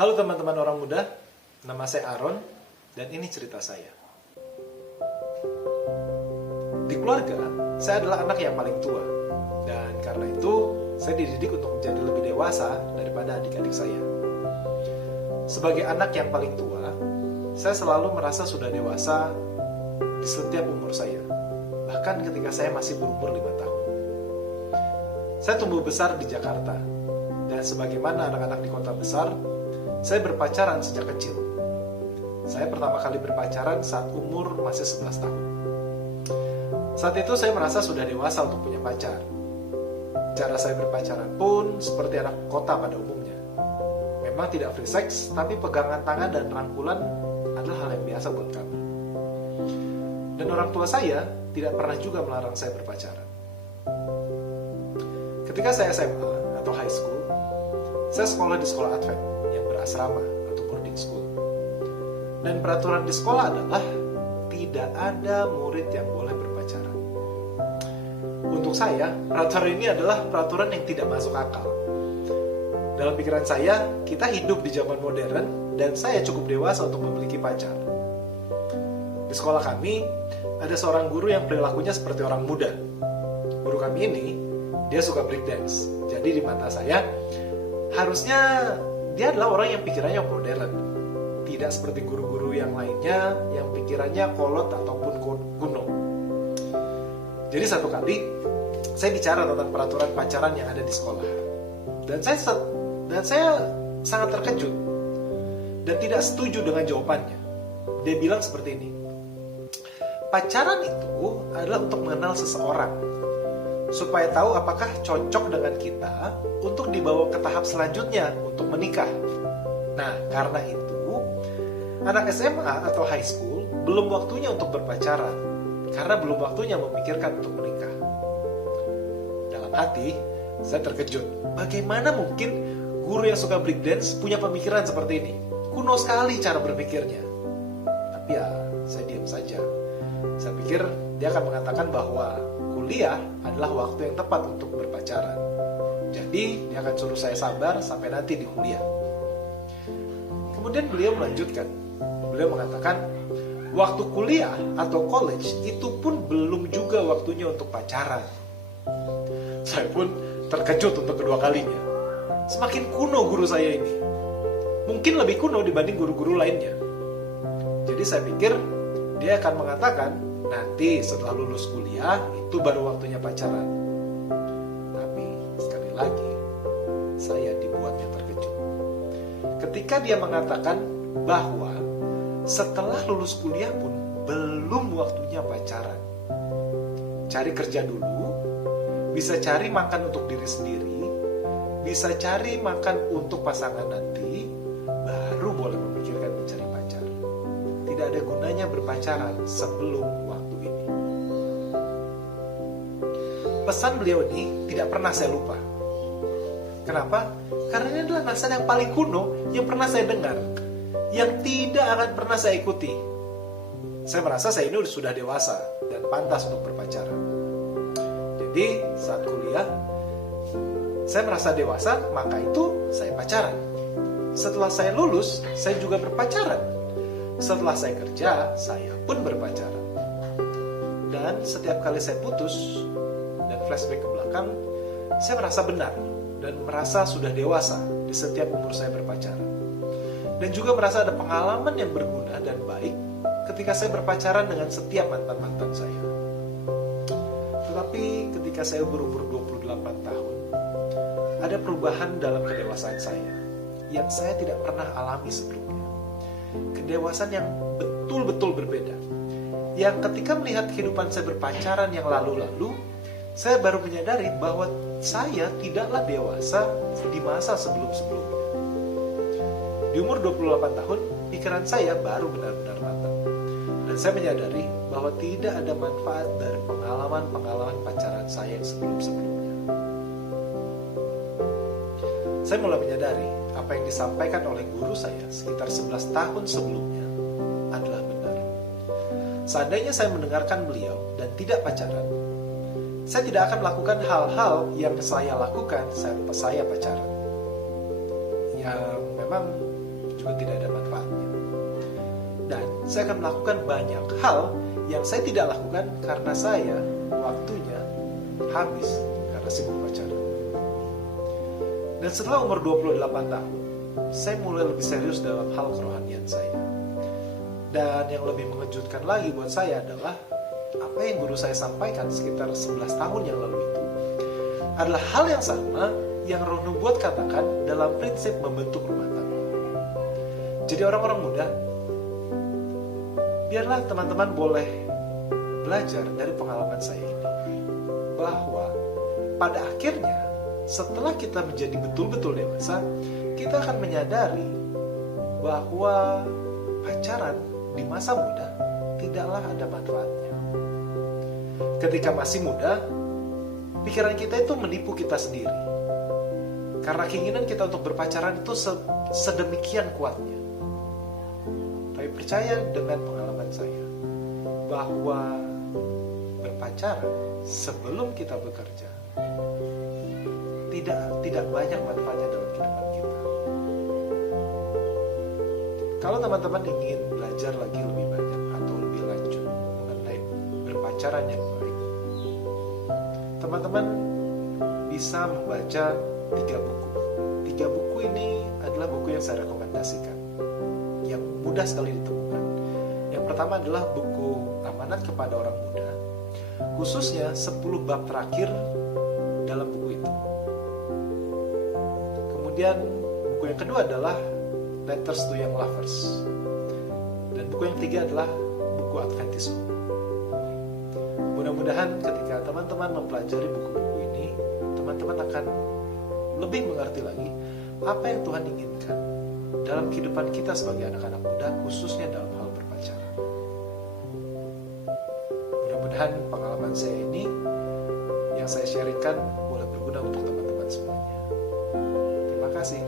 Halo teman-teman orang muda, nama saya Aaron dan ini cerita saya. Di keluarga, saya adalah anak yang paling tua dan karena itu saya dididik untuk menjadi lebih dewasa daripada adik-adik saya. Sebagai anak yang paling tua, saya selalu merasa sudah dewasa di setiap umur saya, bahkan ketika saya masih berumur 5 tahun. Saya tumbuh besar di Jakarta dan sebagaimana anak-anak di kota besar, saya berpacaran sejak kecil. Saya pertama kali berpacaran saat umur masih 11 tahun. Saat itu saya merasa sudah dewasa untuk punya pacar. Cara saya berpacaran pun seperti anak kota pada umumnya. Memang tidak free sex, tapi pegangan tangan dan rangkulan adalah hal yang biasa buat kami. Dan orang tua saya tidak pernah juga melarang saya berpacaran. Ketika saya SMA atau high school, saya sekolah di sekolah Advent yang berasrama atau boarding school. Dan peraturan di sekolah adalah tidak ada murid yang boleh berpacaran. Untuk saya, peraturan ini adalah peraturan yang tidak masuk akal. Dalam pikiran saya, kita hidup di zaman modern dan saya cukup dewasa untuk memiliki pacar. Di sekolah kami, ada seorang guru yang perilakunya seperti orang muda. Guru kami ini, dia suka breakdance. Jadi di mata saya, harusnya dia adalah orang yang pikirannya modern. Tidak seperti guru-guru yang lainnya yang pikirannya kolot ataupun kuno. Jadi satu kali, saya bicara tentang peraturan pacaran yang ada di sekolah. Dan saya sangat terkejut dan tidak setuju dengan jawabannya. Dia bilang seperti ini. Pacaran itu adalah untuk mengenal seseorang, supaya tahu apakah cocok dengan kita untuk dibawa ke tahap selanjutnya untuk menikah. Nah, karena itu, anak SMA atau high school belum waktunya untuk berpacaran, karena belum waktunya memikirkan untuk menikah. Dalam hati, saya terkejut. Bagaimana mungkin guru yang suka breakdance punya pemikiran seperti ini? Kuno sekali cara berpikirnya. Tapi ya, saya diam saja. Saya pikir dia akan mengatakan bahwa kuliah adalah waktu yang tepat untuk berpacaran. Jadi, dia akan suruh saya sabar sampai nanti di kuliah. Kemudian beliau melanjutkan. Beliau mengatakan, waktu kuliah atau college itu pun belum juga waktunya untuk pacaran. Saya pun terkejut untuk kedua kalinya. Semakin kuno guru saya ini. Mungkin lebih kuno dibanding guru-guru lainnya. Jadi saya pikir dia akan mengatakan, nanti setelah lulus kuliah, itu baru waktunya pacaran. Tapi, sekali lagi, saya dibuatnya terkejut. Ketika dia mengatakan bahwa setelah lulus kuliah pun belum waktunya pacaran. Cari kerja dulu, bisa cari makan untuk diri sendiri, bisa cari makan untuk pasangan nanti, baru boleh memikirkan mencari pacar. Tidak ada gunanya berpacaran sebelum waktu ini. Pesan beliau ini tidak pernah saya lupa. Kenapa? Karena ini adalah nasihat yang paling kuno yang pernah saya dengar, yang tidak akan pernah saya ikuti. Saya merasa saya ini sudah dewasa dan pantas untuk berpacaran. Jadi saat kuliah, saya merasa dewasa, maka itu saya pacaran. Setelah saya lulus, saya juga berpacaran. Setelah saya kerja, saya pun berpacaran. Dan setiap kali saya putus dan flashback ke belakang, saya merasa benar dan merasa sudah dewasa di setiap umur saya berpacaran. Dan juga merasa ada pengalaman yang berguna dan baik ketika saya berpacaran dengan setiap mantan-mantan saya. Tetapi ketika saya berumur 28 tahun, ada perubahan dalam kedewasaan saya yang saya tidak pernah alami sebelumnya. Kedewasaan yang betul-betul berbeda. Yang ketika melihat kehidupan saya berpacaran yang lalu-lalu, saya baru menyadari bahwa saya tidaklah dewasa di masa sebelum-sebelumnya. Di umur 28 tahun, pikiran saya baru benar-benar matang. Dan saya menyadari bahwa tidak ada manfaat dari pengalaman-pengalaman pacaran saya yang sebelum-sebelumnya. Saya mulai menyadari apa yang disampaikan oleh guru saya sekitar 11 tahun sebelumnya adalah benar. Seandainya saya mendengarkan beliau dan tidak pacaran, saya tidak akan melakukan hal-hal yang saya lakukan saat saya pacaran. Yang memang juga tidak ada manfaatnya. Dan saya akan melakukan banyak hal yang saya tidak lakukan karena saya waktunya habis karena sibuk pacaran. Dan setelah umur 28 tahun, saya mulai lebih serius dalam hal kerohanian saya. Dan yang lebih mengejutkan lagi buat saya adalah apa yang guru saya sampaikan sekitar 11 tahun yang lalu itu adalah hal yang sama yang Roh Nubuat katakan dalam prinsip membentuk rumah tangga. Jadi orang-orang muda, biarlah teman-teman boleh belajar dari pengalaman saya ini, bahwa pada akhirnya setelah kita menjadi betul-betul dewasa, kita akan menyadari bahwa pacaran di masa muda tidaklah ada manfaatnya. Ketika masih muda, pikiran kita itu menipu kita sendiri, karena keinginan kita untuk berpacaran itu sedemikian kuatnya. Tapi percaya dengan pengalaman saya bahwa berpacaran sebelum kita bekerja tidak banyak manfaatnya dalam kehidupan kita. Kalau teman-teman ingin belajar lagi lebih banyak atau lebih lanjut mengenai berpacaran yang baik, teman-teman bisa membaca 3 buku. 3 buku ini adalah buku yang saya rekomendasikan, yang mudah sekali ditemukan. Yang pertama adalah buku Amanat Kepada Orang Muda, khususnya 10 bab terakhir dalam buku itu. Kemudian buku yang kedua adalah Letters to Young Lovers. Dan buku yang ketiga adalah buku Adventisme. Mudah-mudahan ketika teman-teman mempelajari buku-buku ini, teman-teman akan lebih mengerti lagi apa yang Tuhan inginkan dalam kehidupan kita sebagai anak-anak muda, khususnya dalam hal berpacaran. Mudah-mudahan pengalaman saya ini yang saya sharingkan boleh berguna untuk teman-teman semuanya. Terima kasih.